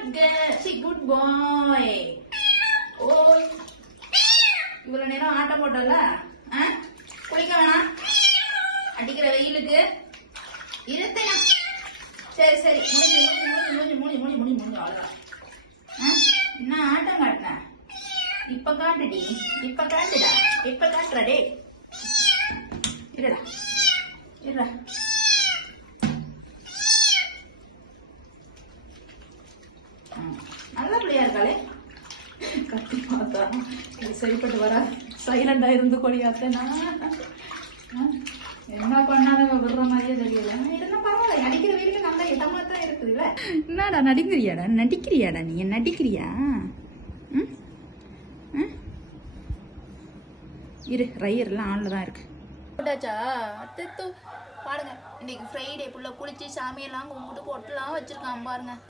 Good girl, C good பாய். ஓய், இவ்வளவு நேரம் ஆட்டம் போட்டல, குளிக்க வேணாம், அடிக்கிற வெயிலுக்கு இருத்தேனா. சரி சரி, முடிஞ்சு அவ்வளோதான். என்ன ஆட்டம் காட்டின? இப்ப காட்டுடி, இப்ப காட்டுடா, இப்ப காட்டுறடே. இருடா இருடா. நல்ல பிள்ளையா இருக்காளே. கத்தி பார்த்தா இது சரிப்பட்டு வரா. சைலண்டா இருந்து கொடியாத்தேனா. என்ன பண்ணாலும் விடுற மாதிரியே தெரியல. இருந்தா பரவாயில்ல, அடிக்கிற வீட்டுக்கு நல்ல இடமா தான் இருக்குதுல்ல. என்னடா நடிக்கிறியாடா? நடிக்கிறியாடா? நீ நடிக்கிறியா? இரு, ரயர்லாம் ஆன்ல தான் இருக்கு. போட்டாச்சா? பாருங்க, இன்னைக்கு ஃப்ரைடே புள்ள குளிச்சு சாமியெல்லாம் கும்பிட்டு பொட்டெல்லாம் வச்சிருக்கான் பாருங்க.